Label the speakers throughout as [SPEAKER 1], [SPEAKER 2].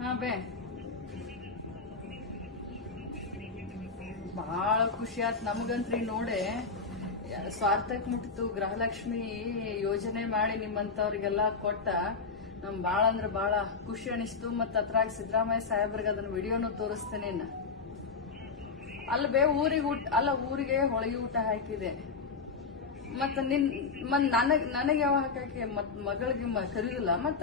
[SPEAKER 1] ಬೇ. ಬಹಳ ಖುಷಿ ಆತ್ ನಮಗಂತ್ರಿ ನೋಡೆ. ಸ್ವಾರ್ಥಕ್ ಮುಟ್ಟಿತು, ಗೃಹಲಕ್ಷ್ಮಿ ಯೋಜನೆ ಮಾಡಿ ನಿಮ್ಮಂತವ್ರಿಗೆಲ್ಲ ಕೊಟ್ಟ. ನಮ್ ಬಾಳ ಅಂದ್ರ ಬಾಳ ಖುಷಿ ಅನಿಸ್ತು. ಮತ್ತ ಅದ್ರಾಗ ಸಿದ್ದರಾಮಯ್ಯ ಸಾಹೇಬ್ರಿಗೆ ಅದನ್ನ ವಿಡಿಯೋನು ತೋರಿಸ್ತೇನೆ. ಅಲ್ಲ ಬೇ ಊರಿಗೆ ಊಟ, ಅಲ್ಲ ಊರಿಗೆ ಹೊಳಗಿ ಊಟ ಹಾಕಿದೆ. ಮತ್ತ ನಿನ್ ಮತ್ ನನಗ್, ನನಗೆ ಯಾವ ಹಾಕಕ್ಕೆ ಮತ್ ಮಗಳಿಗೆ ಕರೀದಿಲ್ಲ ಮತ್ತ?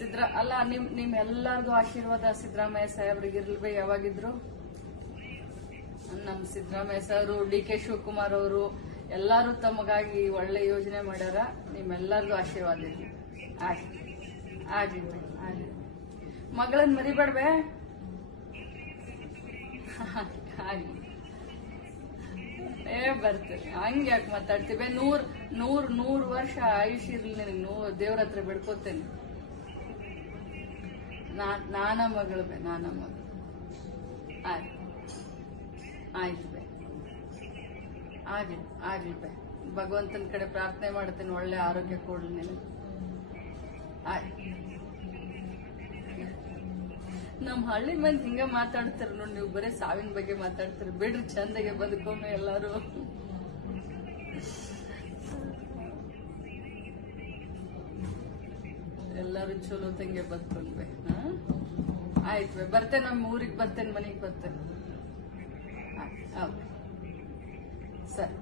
[SPEAKER 1] ಸಿದ್ರ ಅಲ್ಲ, ನಿಮ್ ನಿಮ್ ಎಲ್ಲಾರ್ದು ಆಶೀರ್ವಾದ ಸಿದ್ದರಾಮಯ್ಯ ಸಾಹೇಬ್ರಿಗೆ ಇರ್ಲಿ ಯಾವಾಗಿದ್ರು. ನಮ್ ಸಿದ್ದರಾಮಯ್ಯ ಸಾಹೇಬರು, ಡಿ ಕೆ ಶಿವಕುಮಾರ್ ಅವರು, ಎಲ್ಲಾರು ತಮಗಾಗಿ ಒಳ್ಳೆ ಯೋಜನೆ ಮಾಡ್ಯಾರ. ನಿಮ್ಮೆಲ್ಲರದು ಆಶೀರ್ವಾದ ಇರ್ಲಿ. ಆಗ್ಲಿ ಆಗ್ಲಿ ಆಗ್ಲಿ ಮಗಳನ್ ಮರಿಬೇಡ್ಬೇ ಆಗ್ಲಿ ಏ ಬರ್ತೀರಿ ಹಂಗೆ ಯಾಕೆ ಮಾತಾಡ್ತೀವಿ ನೂರ್ ನೂರ್ ನೂರ್ ವರ್ಷ ಆಯುಷ್ ಇರ್ಲಿ ನಿನಗೆ. ನೂ, ದೇವ್ರ ಹತ್ರ ಬಿಡ್ಕೋತೇನೆ. ನಾ- ನಾನ ಮಗಳು ಬೇ, ನಾನ ಮಗಳು. ಆಯ್ತು. ಆಯ್ತು ಬೇ. ಆಗ್ಲಿ ಆಗ್ಲಿ ಬೇ. ಭಗವಂತನ ಕಡೆ ಪ್ರಾರ್ಥನೆ ಮಾಡ್ತೇನೆ, ಒಳ್ಳೆ ಆರೋಗ್ಯ ಕೊಡ್ಲಿ ನೀನು. ಆಯ್ತು. ನಮ್ ಹಳ್ಳಿ ಮಂದಿ ಹಿಂಗ ಮಾತಾಡ್ತಾರ ನೋಡಿ, ನೀವು ಬರೀ ಸಾವಿನ ಬಗ್ಗೆ ಮಾತಾಡ್ತೀರಿ. ಬಿಡ್ರಿ, ಚಂದಗೆ ಬದುಕೊಮ್ಮೆ ಎಲ್ಲಾರು. ಎಲ್ಲಾರು ಚಲೋ ತಂಗೆ ಬದುಕೊಂಡ್ಬೇಕು ಆಯ್ತು ಬರ್ತೇನೆ ನಮ್ಮ ಊರಿಗೆ ಬರ್ತೇನೆ ಮನೆಗೆ ಬರ್ತೇನೆ ಹೌದು. ಸರಿ